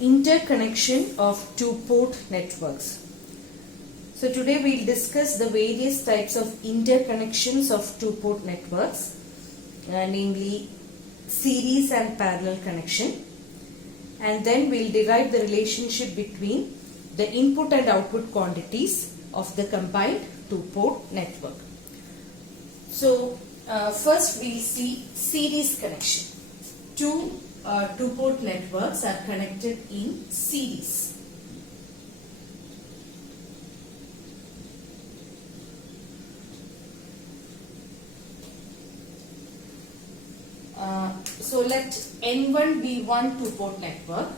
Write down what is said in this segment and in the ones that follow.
Interconnection of two-port networks. So today we'll discuss the various types of interconnections of two-port networks, namely series and parallel connection, and then we'll derive the relationship between the input and output quantities of the combined two-port network. So first we'll see series connection. Two-port networks are connected in series. So let N1 be one two-port network.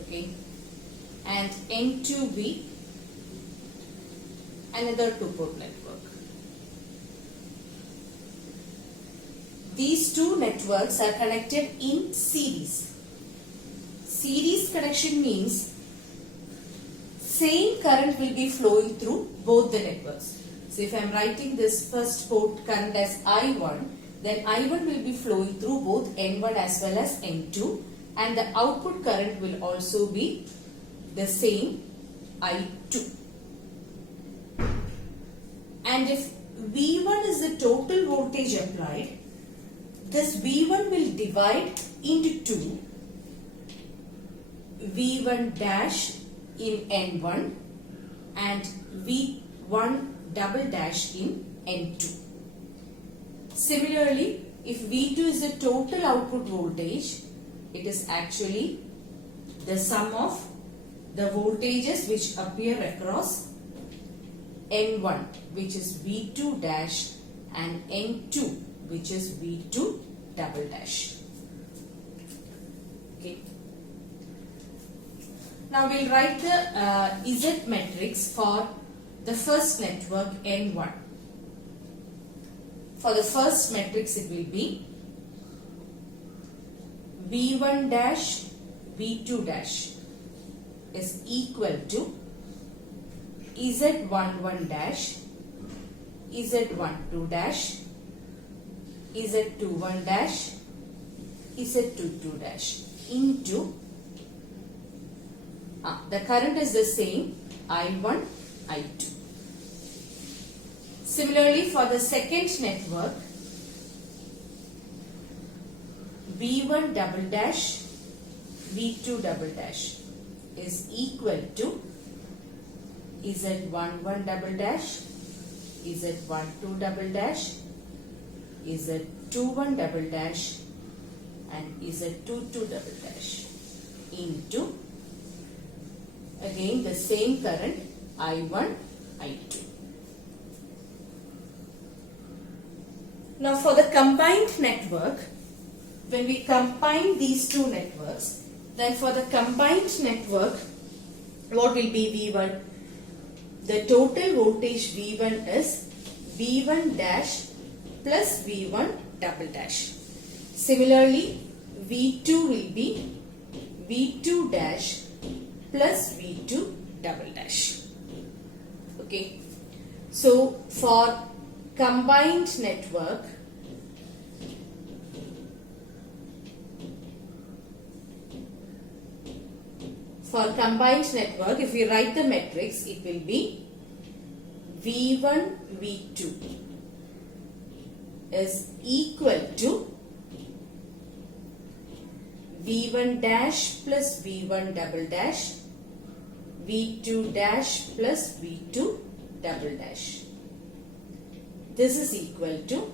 Okay, and N2 be another two-port network. These two networks are connected in series. Series connection means same current will be flowing through both the networks. So if I am writing this first port current as I1, then I1 will be flowing through both N1 as well as N2, and the output current will also be the same I2. And if V1 is the total voltage applied, this V1 will divide into two, V1 dash in N1 and V1 double dash in N2. Similarly, if V2 is the total output voltage, it is actually the sum of the voltages which appear across N1, which is V2 dash, and N2, which is V2 double dash. Okay. Now we'll write the Z matrix for the first network N1. For the first matrix it will be V1 dash V2 dash is equal to Z11 dash, Z12 dash, Z21 dash, Z22 dash into the current is the same, I1, I2. Similarly, for the second network, V1 double dash, V2 double dash is equal to Z11 double dash, Z12 double dash, Z21 double dash, and Z22 double dash into again the same current I1, I2. Now for the combined network, when we combine these two networks, then for the combined network, what will be V1? The total voltage V1 is V1 dash plus V1 double dash. Similarly, V2 will be V2 dash plus V2 double dash. Okay. So for combined network, if we write the matrix, it will be V1 V2 is equal to V1 dash plus V1 double dash, V2 dash plus V2 double dash. This is equal to,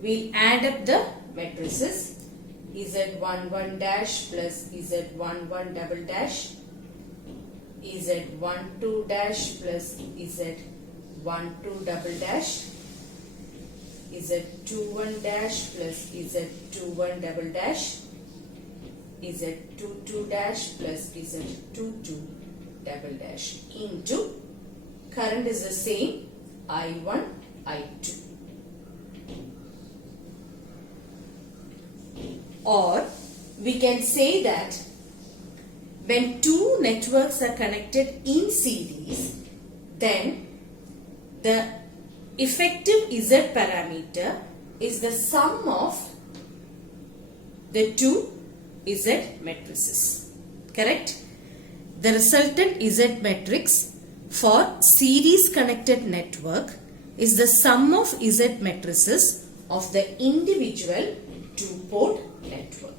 we'll add up the matrices, Z11 dash plus Z11 double dash, Z12 dash plus Z12 double dash, Z21 dash plus Z21 double dash, Z22 dash plus Z22 double dash into current is the same I1, I2. Or we can say that when two networks are connected in series, then the effective Z parameter is the sum of the two Z matrices. Correct? The resultant Z matrix for series connected network is the sum of Z matrices of the individual two-port network.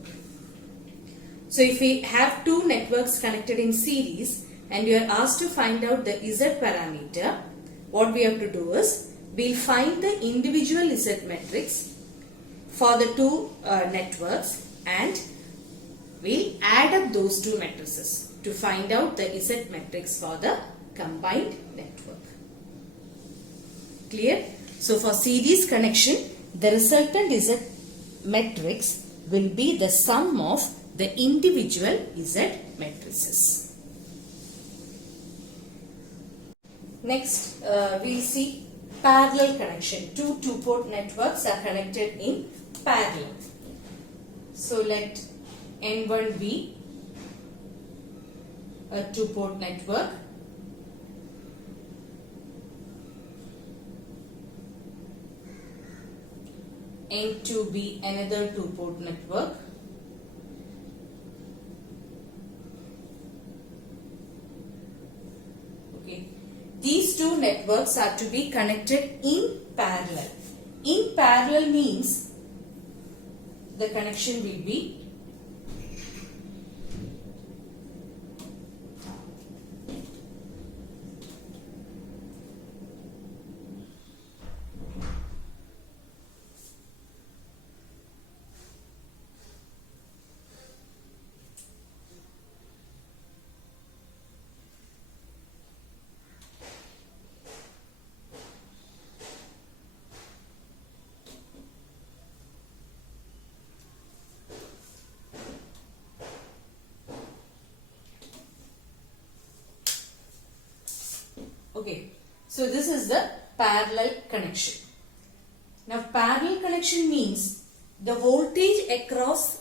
So if we have two networks connected in series and you are asked to find out the Z parameter, what we have to do is we'll find the individual Z matrix for the two networks and we'll add up those two matrices to find out the Z matrix for the combined network. Clear? So for series connection, the resultant Z matrix will be the sum of the individual Z matrices. Next, we'll see parallel connection. Two two-port networks are connected in parallel. So let N1 be a two-port network. N2 be another two-port network. Okay. These two networks are to be connected in parallel. In parallel means the connection will be okay. So this is the parallel connection. Now parallel connection means the voltage across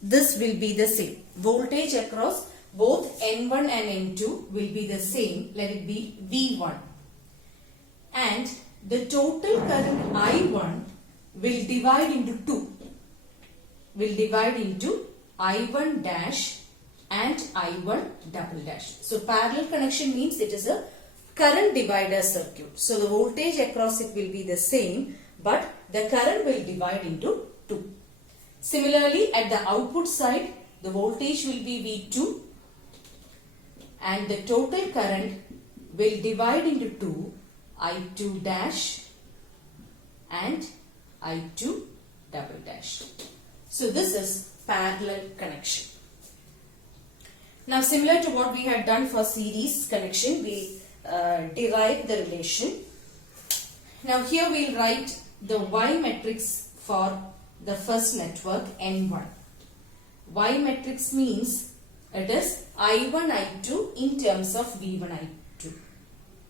this will be the same. Voltage across both N1 and N2 will be the same. Let it be V1. And the total current I1 will divide into two. Will divide into I1 dash and I1 double dash. So parallel connection means it is a current divider circuit. So the voltage across it will be the same, but the current will divide into 2. Similarly, at the output side, the voltage will be V2 and the total current will divide into 2, I2 dash and I2 double dash. So this is parallel connection. Now similar to what we had done for series connection, we derive the relation. Now here we will write the Y matrix for the first network N1. Y matrix means it is I1 I2 in terms of V1 I2.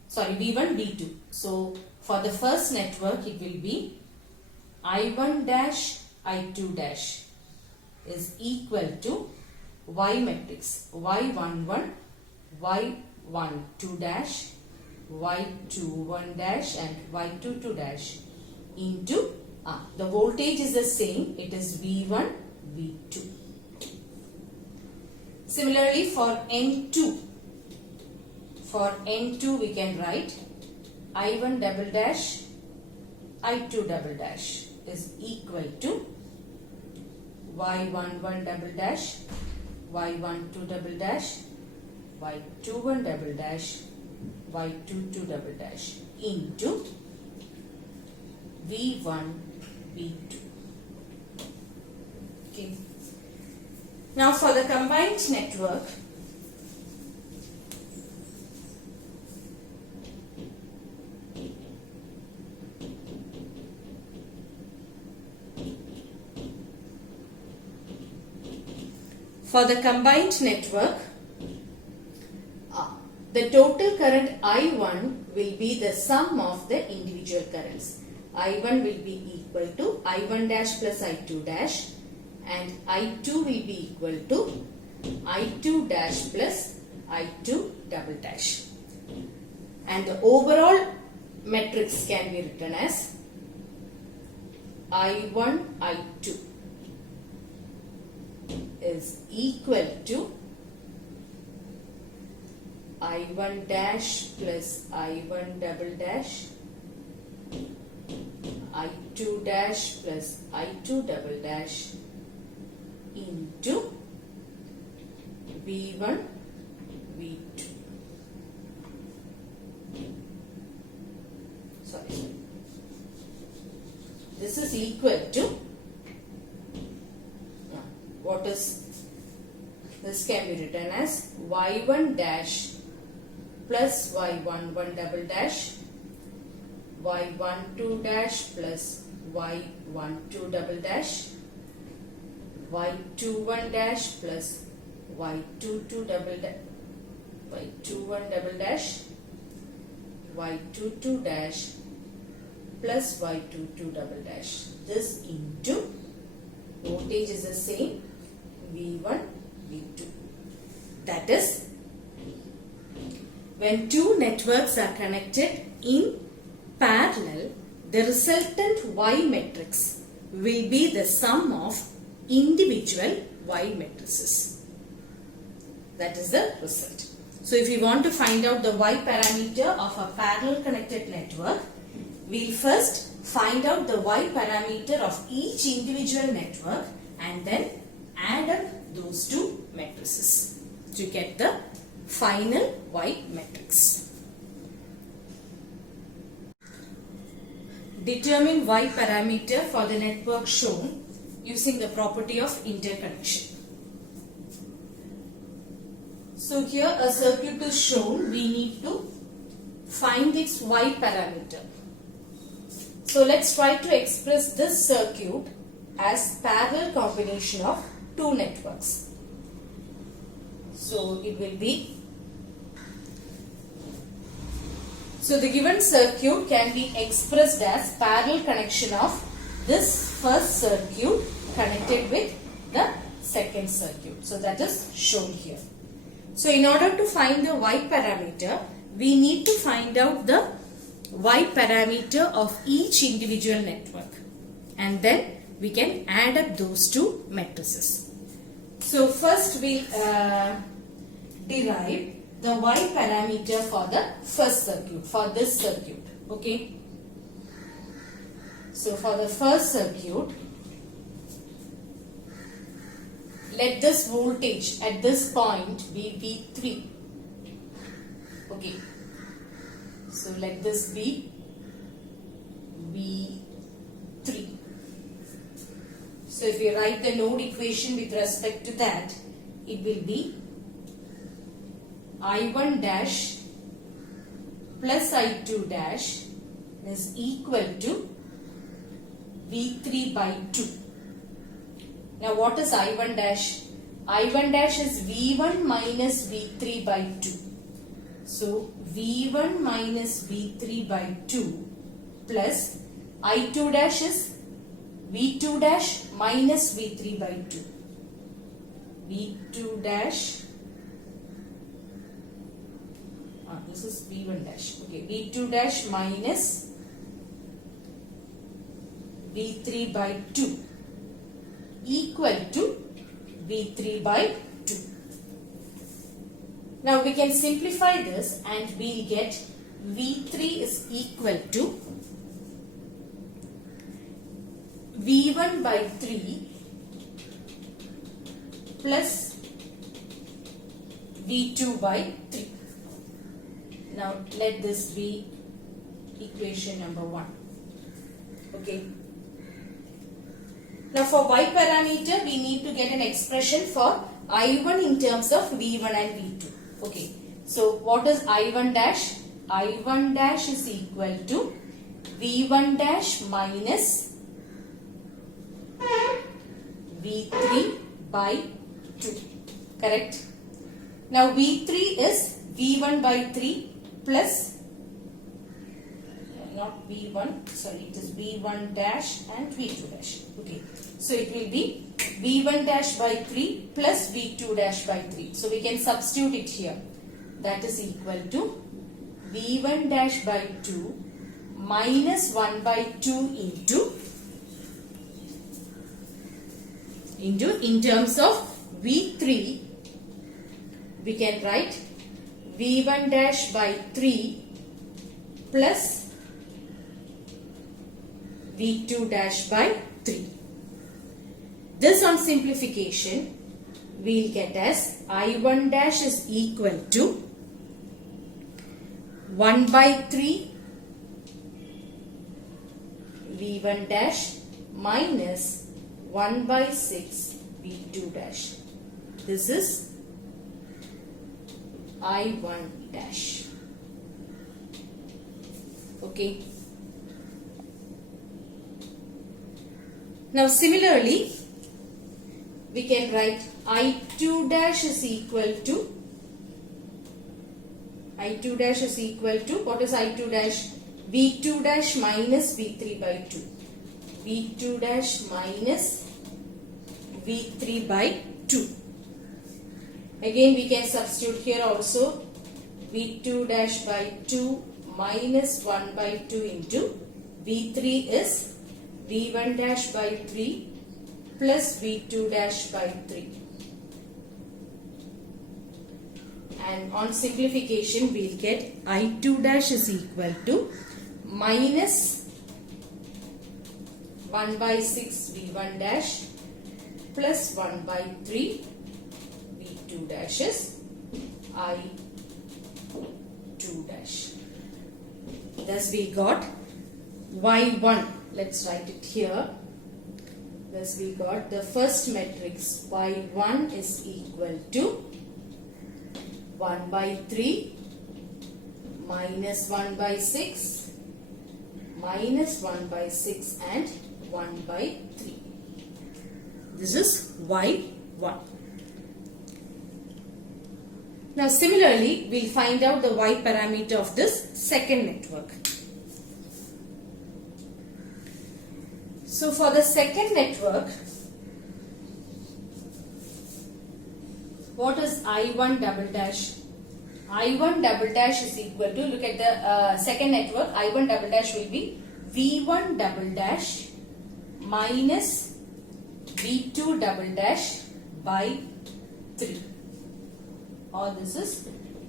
Sorry, V1 V2. So for the first network it will be I1 dash I2 dash is equal to Y matrix Y11 Y12 dash, Y21 dash and Y22 dash into the voltage is the same, it is V1, V2. Similarly for N2 we can write I1 double dash, I2 double dash is equal to Y11 double dash, Y12 double dash, Y21 double dash, Y22 double dash into V1, V2. Okay. Now for the combined network, the total current I1 will be the sum of the individual currents. I1 will be equal to I1 dash plus I2 dash and I2 will be equal to I2 dash plus I2 double dash. And the overall matrix can be written as I1 I2 is equal to I1 dash plus I1 double dash, I2 dash plus I2 double dash into V1 V2. Sorry. This is equal to, what is, this can be written as Y1 dash plus Y11 double dash, Y12 dash plus Y12 double dash, Y21 dash plus Y22 double dash, Y21 double dash, Y22 dash plus Y22 double dash. This into voltage is the same, V1 V2. That is, when two networks are connected in parallel, the resultant Y matrix will be the sum of individual Y matrices. That is the result. So if you want to find out the Y parameter of a parallel connected network, we will first find out the Y parameter of each individual network and then add up those two matrices to get the final Y matrix. Determine Y parameter for the network shown using the property of interconnection. So here a circuit is shown. We need to find its Y parameter. So let's try to express this circuit as parallel combination of two networks. So it will be, so the given circuit can be expressed as parallel connection of this first circuit connected with the second circuit. So that is shown here. So in order to find the Y parameter, we need to find out the Y parameter of each individual network, and then we can add up those two matrices. So first we derive the Y parameter for the first circuit, for this circuit. Okay. So for the first circuit, let this voltage at this point be V3. Okay. So let this be V3. So if you write the node equation with respect to that, it will be I1 dash plus I2 dash is equal to V3 by 2. Now what is I1 dash? I1 dash is V1 minus V3 by 2. So V1 minus V3 by 2 plus I2 dash is V2 dash minus V3 by 2. V2 dash, this is V1 dash. Okay, V2 dash minus V3 by 2 equal to V3 by 2. Now we can simplify this and we get V3 is equal to V1 by 3 plus V2 by 3. Now let this be equation number 1. Okay. Now for Y parameter we need to get an expression for I1 in terms of V1 and V2. Okay. So what is I1 dash? I1 dash is equal to V1 dash minus V3 by 2. Correct? Now V3 is V1 by 3 plus, not V1, sorry, it is V1 dash and V2 dash. Okay. So it will be V1 dash by 3 plus V2 dash by 3. So we can substitute it here. That is equal to V1 dash by 2 minus 1 by 2 into in terms of V3 we can write V1 dash by 3 plus V2 dash by 3. This on simplification we will get as I1 dash is equal to 1 by 3 V1 dash minus 1 by 6 V2 dash. This is I1 dash. Okay. Now similarly we can write I2 dash is equal to what is I2 dash? V2 dash minus V3 by 2. V2 dash minus V3 by 2. Again we can substitute here also V2 dash by 2 minus 1 by 2 into V3 is V1 dash by 3 plus V2 dash by 3. And on simplification we will get I2 dash is equal to minus 1 by 6 V1 dash plus 1 by 3 V2 dash is I2 dash. Thus we got Y1. Let's write it here. Thus we got the first matrix Y1 is equal to 1 by 3 minus 1 by 6 minus 1 by 6 and 1 by 3. This is Y1. Now similarly we will find out the Y parameter of this second network. So for the second network, what is I1 double dash? I1 double dash is equal to, look at the second network, I1 double dash will be V1 double dash minus V2 double dash by 3. Or this is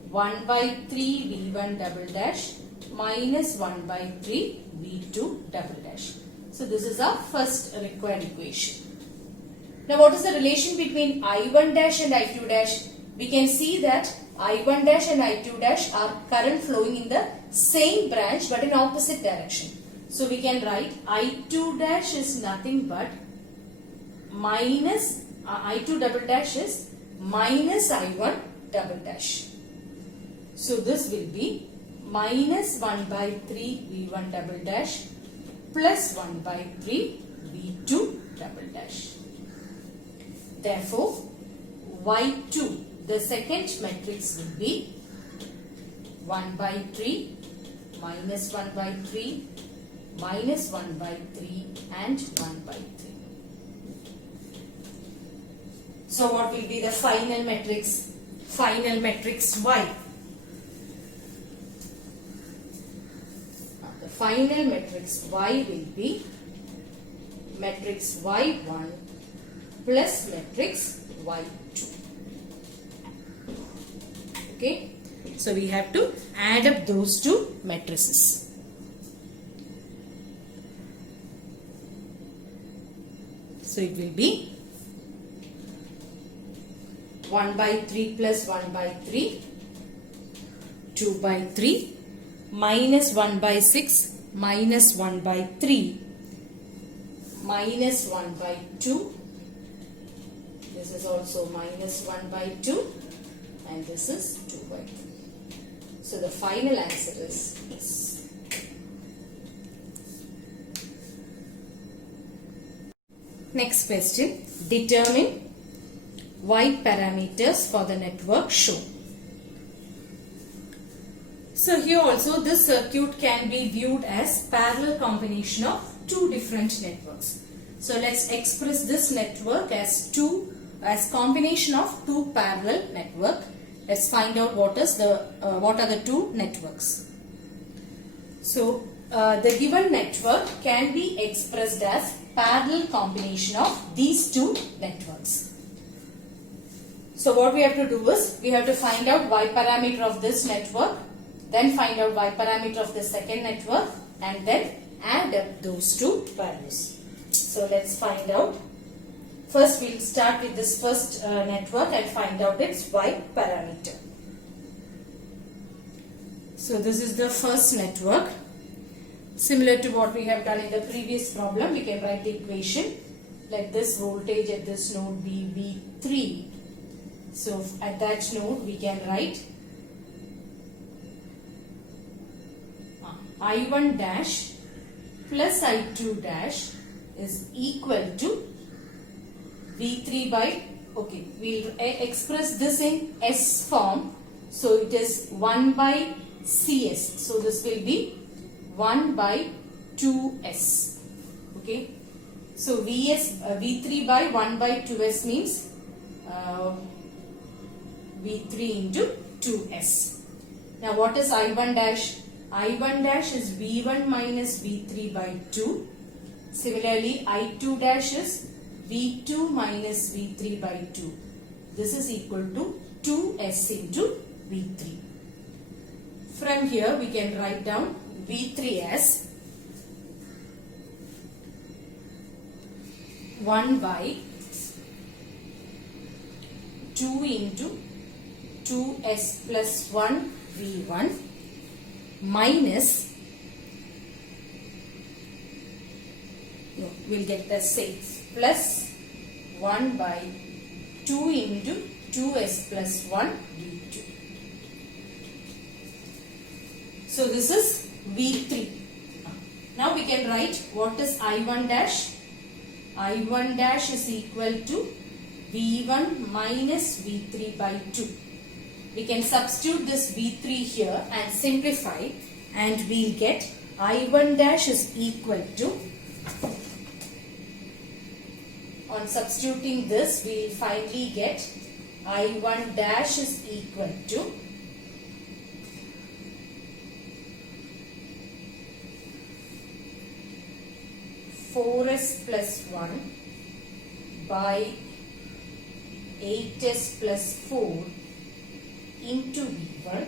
1 by 3 V1 double dash minus 1 by 3 V2 double dash. So this is our first required equation. Now what is the relation between I1 dash and I2 dash? We can see that I1 dash and I2 dash are current flowing in the same branch but in opposite direction. So we can write I2 dash is nothing but minus I2 double dash is minus I1 double dash. So this will be minus 1 by 3 V1 double dash plus 1 by 3 V2 double dash. Therefore, Y2, the second matrix will be 1 by 3 minus 1 by 3 minus 1 by 3 and 1 by 3. So what will be the final matrix? Final matrix Y. The final matrix Y will be matrix Y1 plus matrix Y2. Okay. So we have to add up those two matrices. So it will be 1 by 3 plus 1 by 3, 2 by 3, minus 1 by 6, minus 1 by 3, minus 1 by 2. This is also minus 1 by 2 and this is 2 by 3. So the final answer is this. Next question. Determine Y parameters for the network shown. So here also this circuit can be viewed as parallel combination of two different networks. So let's express this network as combination of two parallel network. Let's find out what are the two networks. So the given network can be expressed as parallel combination of these two networks. So what we have to do is, we have to find out y parameter of this network, then find out y parameter of the second network, and then add up those two values. So let's find out. First we'll start with this first network and find out its y parameter. So this is the first network. Similar to what we have done in the previous problem, we can write the equation. Let this voltage at this node be V3. So at that node we can write I1 dash plus I2 dash is equal to V3 by, okay, we'll express this in S form. So it is 1 by CS. So this will be 1 by 2S. Okay. So V3 by 1 by 2S means V3 into 2S. Now what is I1 dash? I1 dash is V1 minus V3 by 2. Similarly, I2 dash is V2 minus V3 by 2. This is equal to 2S into V3. From here we can write down V3 as 1 by 2 into 2S plus 1 V1 minus, no, we'll get the same, plus 1 by 2 into 2S plus 1 V2. So this is V3. Now we can write what is I1 dash. I1 dash is equal to V1 minus V3 by 2. We can substitute this V3 here and simplify, and we'll get I1 dash is equal to, on substituting this we'll finally get I1 dash is equal to 4S plus 1 by 8S plus 4 into V1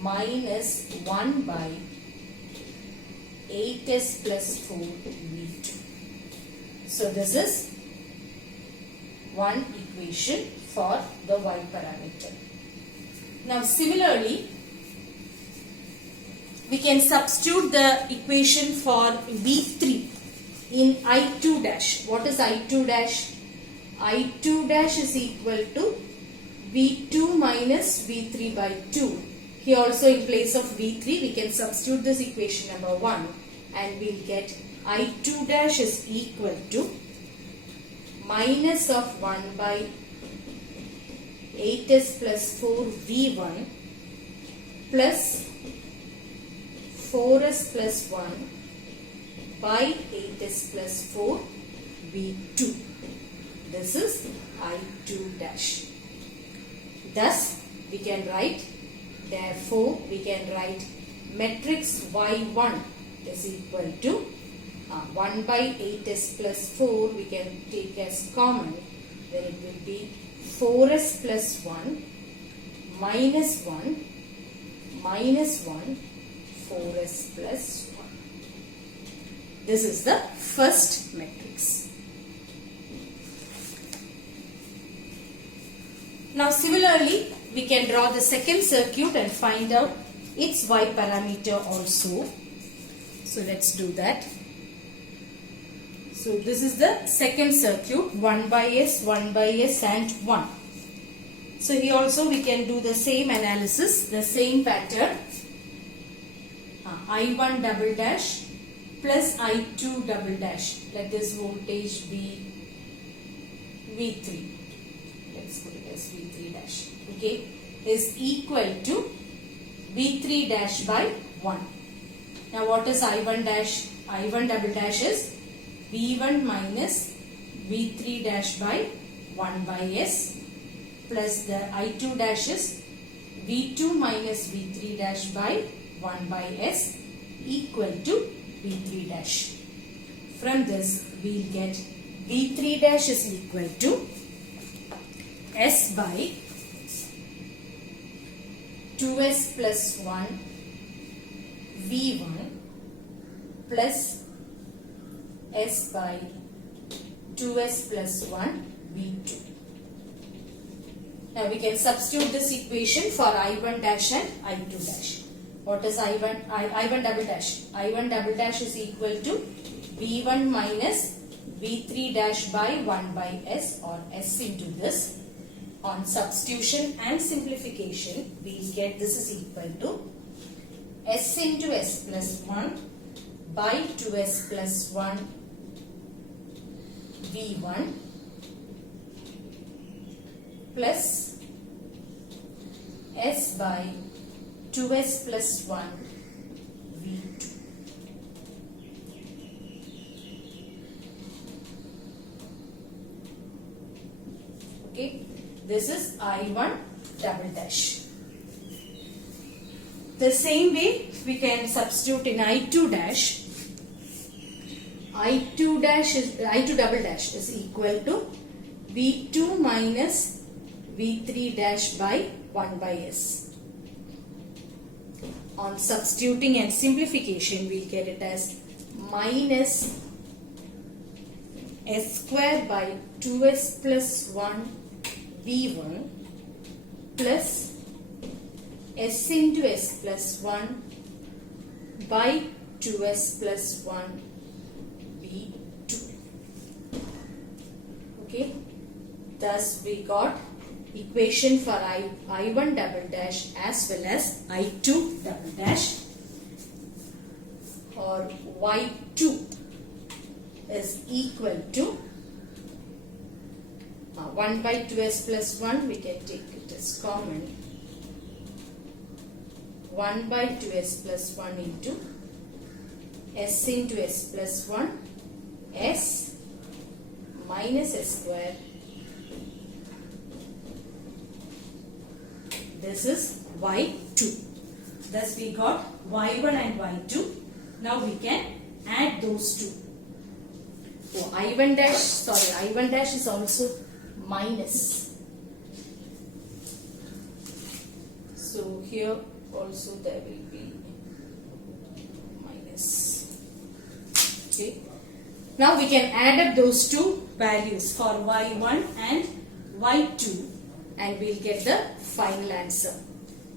minus 1 by 8S plus 4 V2. So this is one equation for the y parameter. Now similarly, we can substitute the equation for V3 in I2 dash. What is I2 dash? I2 dash is equal to V2 minus V3 by 2. Here also in place of V3 we can substitute this equation number 1 and we'll get I2 dash is equal to minus of 1 by 8S plus 4 V1 plus 4S plus 1 by 8S plus 4 V2. This is I2 dash. Thus, we can write, therefore, we can write matrix Y1 is equal to 1 by 8S plus 4, we can take as common, then it will be 4S plus 1 minus 1 minus 1 4S plus 1. This is the first matrix. Now similarly, we can draw the second circuit and find out its y parameter also. So let's do that. So this is the second circuit, 1 by S and 1. So here also we can do the same analysis, the same pattern. I1 double dash plus I2 double dash. Let this voltage be V3. Let's put it as V3 dash. Okay, is equal to V3 dash by 1. Now what is I1 dash? I1 double dash is V1 minus V3 dash by 1 by S plus the I2 dash is V2 minus V3 dash by 1 by S equal to V3 dash. From this we will get V3 dash is equal to S by 2S plus 1 V1 plus S by 2S plus 1 V2. Now we can substitute this equation for I1 dash and I2 dash. What is I1? I1 double dash. I1 double dash is equal to V1 minus V3 dash by 1 by S, or S into this. On substitution and simplification, we will get this is equal to S into S plus 1 by 2S plus 1 V1 plus S by 2S plus 1 V2. Okay, this is I1 double dash. The same way we can substitute in I2 dash. I2 double dash is equal to V2 minus V3 dash by 1 by S. On substituting and simplification, we get it as minus S square by 2S plus 1 V1 plus S into S plus 1 by 2S plus 1 V2. Okay, thus we got equation for I1 double dash as well as I2 double dash, or Y2 is equal to 1 by 2S plus 1, we can take it as common. 1 by 2S plus 1 into S into S plus 1, S minus S square. This is Y2. Thus we got Y1 and Y2. Now we can add those two. Oh, I1 dash is also minus. So here also there will be minus. Okay. Now we can add up those two values for Y1 and Y2 and we'll get the final answer.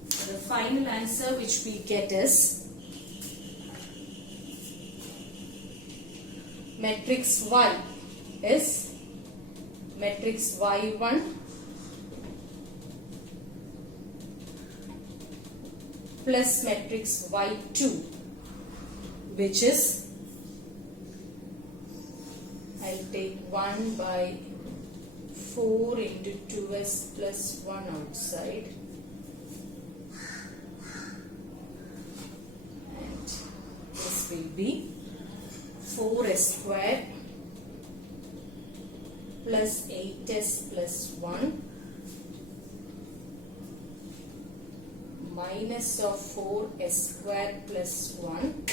The final answer which we get is matrix Y is matrix Y1 plus matrix Y2, which is, I'll take 1 by 4 into 2S plus 1 outside, and this will be 4S square plus 8S plus 1 minus of 4S square plus 1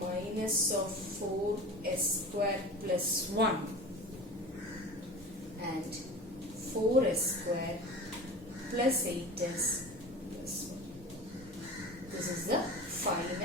minus of 4S square plus 1 and 4S square plus 8S plus 1. This is the final